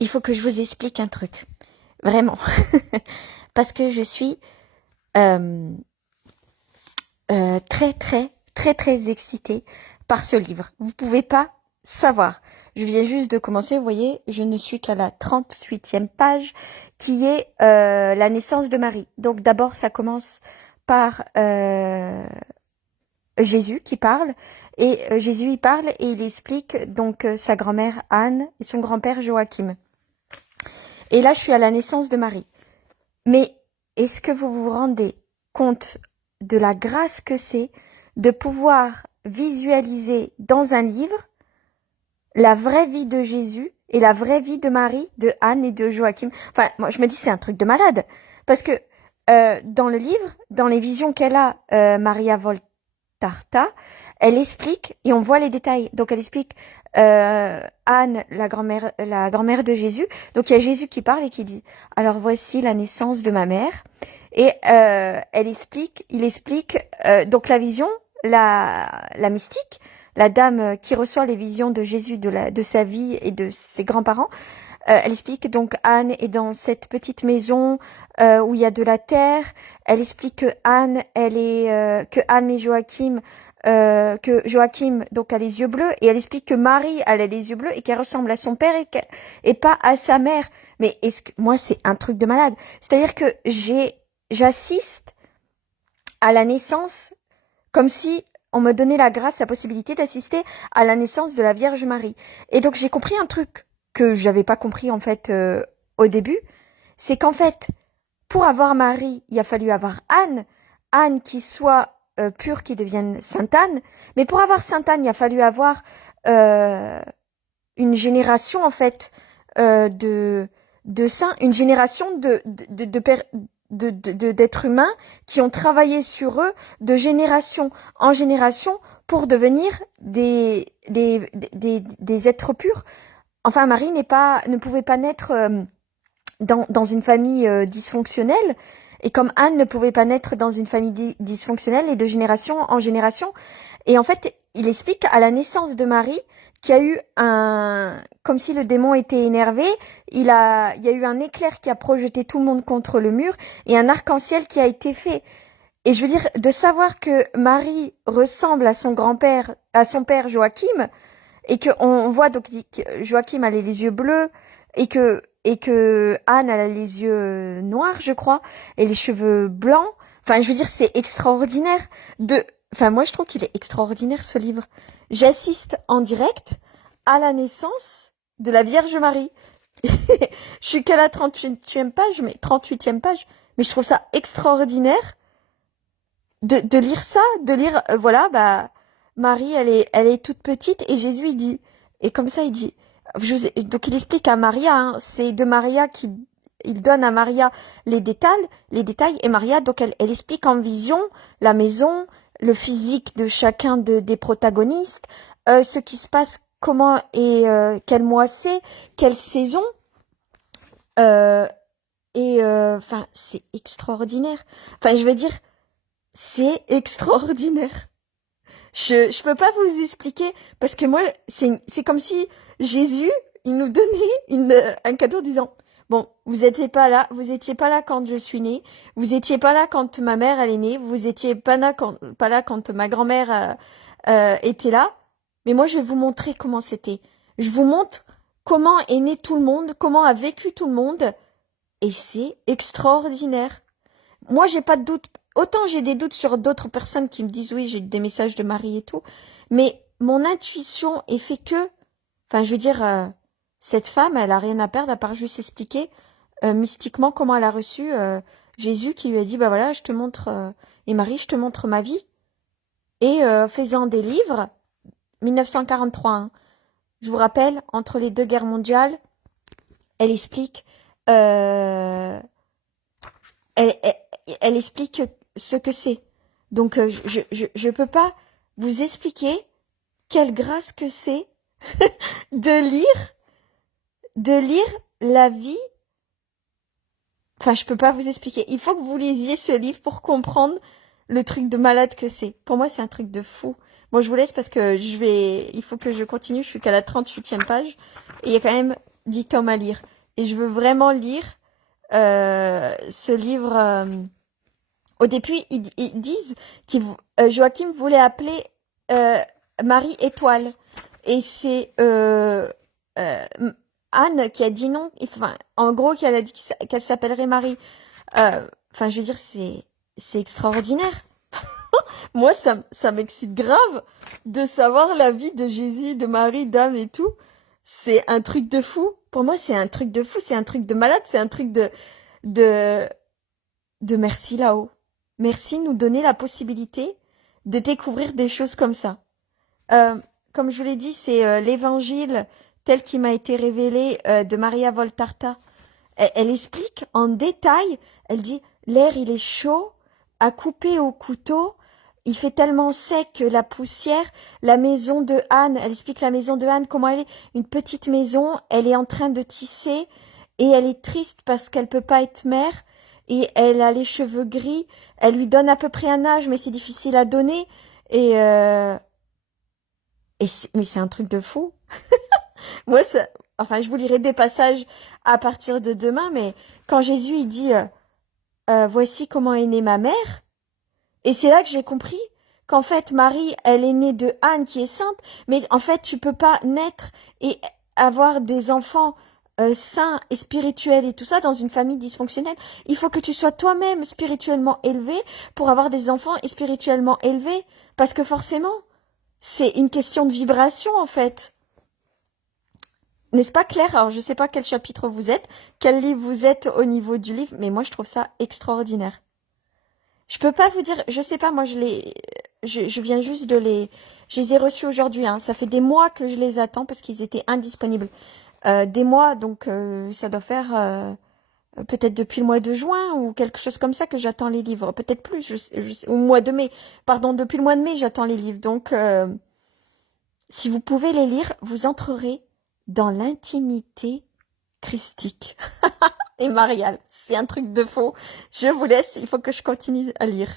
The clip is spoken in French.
il faut que je vous explique un truc. Vraiment. Parce que je suis très excitée par ce livre. Vous pouvez pas savoir. Je viens juste de commencer, vous voyez, je ne suis qu'à la 38e page, qui est la naissance de Marie. Donc d'abord, ça commence par Jésus qui parle, et Jésus il parle et il explique donc sa grand-mère Anne et son grand-père Joachim. Et là, je suis à la naissance de Marie. Mais est-ce que vous vous rendez compte de la grâce que c'est de pouvoir visualiser dans un livre la vraie vie de Jésus et la vraie vie de Marie, de Anne et de Joachim? Enfin, moi, je me dis, c'est un truc de malade. Parce que dans le livre, dans les visions qu'elle a, Maria Voltarta, elle explique, et on voit les détails, donc elle explique Anne, la grand-mère de Jésus. Donc il y a Jésus qui parle et qui dit, alors voici la naissance de ma mère. Et il explique donc la vision, la mystique, la dame qui reçoit les visions de Jésus, de sa vie et de ses grands-parents. Elle explique donc Anne est dans cette petite maison où il y a de la terre. Elle explique que Anne, que Anne et Joachim, que Joachim donc a les yeux bleus, et elle explique que Marie elle a les yeux bleus et qu'elle ressemble à son père et pas à sa mère. Mais est-ce que moi c'est un truc de malade. C'est-à-dire que j'assiste à la naissance comme si on me donnait la grâce, la possibilité d'assister à la naissance de la Vierge Marie. Et donc j'ai compris un truc que j'avais pas compris en fait au début, c'est qu'en fait pour avoir Marie, il a fallu avoir Anne qui soit pure, qui devienne Sainte Anne, mais pour avoir Sainte Anne, il a fallu avoir une génération en fait de saints, une génération d'êtres humains qui ont travaillé sur eux de génération en génération pour devenir des êtres purs. Enfin, Marie ne pouvait pas naître dans une famille dysfonctionnelle, et comme Anne ne pouvait pas naître dans une famille dysfonctionnelle et de génération en génération. Et en fait, il explique à la naissance de Marie qu'il y a eu comme si le démon était énervé, il y a eu un éclair qui a projeté tout le monde contre le mur et un arc-en-ciel qui a été fait. Et je veux dire, de savoir que Marie ressemble à son grand-père, à son père Joachim, et qu'on voit donc que Joachim a les yeux bleus, et que Anne elle a les yeux noirs, je crois, et les cheveux blancs. Enfin, je veux dire, c'est extraordinaire. Enfin, moi, je trouve qu'il est extraordinaire, ce livre. J'assiste en direct à la naissance de la Vierge Marie. Je suis qu'à la 38e page, mais je trouve ça extraordinaire de lire ça, de lire, voilà, Marie, elle est toute petite, et Jésus, il dit, et comme ça, il dit, donc il explique à Maria, hein, c'est de Maria il donne à Maria les détails, et Maria, donc elle explique en vision la maison, le physique de chacun des protagonistes, ce qui se passe, comment et quel mois c'est, quelle saison, enfin, c'est extraordinaire. Enfin, je veux dire, c'est extraordinaire. Je peux pas vous expliquer, parce que moi, c'est comme si Jésus, il nous donnait un cadeau en disant, bon, vous étiez pas là quand je suis née, vous étiez pas là quand ma mère elle est née, vous étiez pas là quand ma grand-mère était là, mais moi je vais vous montrer comment c'était. Je vous montre comment est né tout le monde, comment a vécu tout le monde, et c'est extraordinaire. Moi, j'ai pas de doute. Autant j'ai des doutes sur d'autres personnes qui me disent oui, j'ai des messages de Marie et tout, mais mon intuition est fait que, enfin, je veux dire, cette femme, elle a rien à perdre à part juste expliquer mystiquement comment elle a reçu Jésus qui lui a dit, bah voilà, je te montre, et Marie, je te montre ma vie. Et faisant des livres, 1943, hein, je vous rappelle, entre les deux guerres mondiales, elle explique, elle explique ce que c'est. Donc je peux pas vous expliquer quelle grâce que c'est de lire la vie. Enfin, je peux pas vous expliquer. Il faut que vous lisiez ce livre pour comprendre le truc de malade que c'est. Pour moi, c'est un truc de fou. Bon, je vous laisse parce que il faut que je continue. Je suis qu'à la 38e page. Et il y a quand même 10 tomes à lire. Et je veux vraiment lire ce livre. Au début, ils disent que Joachim voulait appeler Marie Étoile. Et c'est euh, Anne qui a dit non. Enfin, en gros, qu'elle a dit qu'elle s'appellerait Marie. Enfin, je veux dire, c'est extraordinaire. Moi, ça m'excite grave de savoir la vie de Jésus, de Marie, d'Anne et tout. C'est un truc de fou. Pour moi, c'est un truc de fou, c'est un truc de malade, c'est un truc de, de merci là-haut. Merci de nous donner la possibilité de découvrir des choses comme ça. Comme je vous l'ai dit, c'est l'évangile tel qu'il m'a été révélé de Maria Voltarta. Elle explique en détail, elle dit, l'air il est chaud, à couper au couteau, il fait tellement sec que la poussière, la maison de Anne, elle explique la maison de Anne, comment elle est, une petite maison, elle est en train de tisser, et elle est triste parce qu'elle peut pas être mère, et elle a les cheveux gris, elle lui donne à peu près un âge, mais c'est difficile à donner, et, mais c'est un truc de fou. Moi, enfin, je vous lirai des passages à partir de demain, mais quand Jésus, il dit, voici comment est née ma mère, et c'est là que j'ai compris qu'en fait, Marie, elle est née de Anne qui est sainte, mais en fait, tu peux pas naître et avoir des enfants sains et spirituels et tout ça dans une famille dysfonctionnelle. Il faut que tu sois toi-même spirituellement élevé pour avoir des enfants et spirituellement élevés, parce que forcément, c'est une question de vibration, en fait. N'est-ce pas clair? Alors, je sais pas quel chapitre vous êtes, quel livre vous êtes au niveau du livre, mais moi, je trouve ça extraordinaire. Je peux pas vous dire, je sais pas, moi, je viens juste je les ai reçus aujourd'hui, hein. Ça fait des mois que je les attends parce qu'ils étaient indisponibles. Des mois, donc, ça doit faire, peut-être depuis le mois de juin ou quelque chose comme ça que j'attends les livres. Peut-être plus, au mois de mai. Pardon, depuis le mois de mai, j'attends les livres. Donc, si vous pouvez les lire, vous entrerez dans l'intimité christique et mariale. C'est un truc de faux. Je vous laisse, il faut que je continue à lire.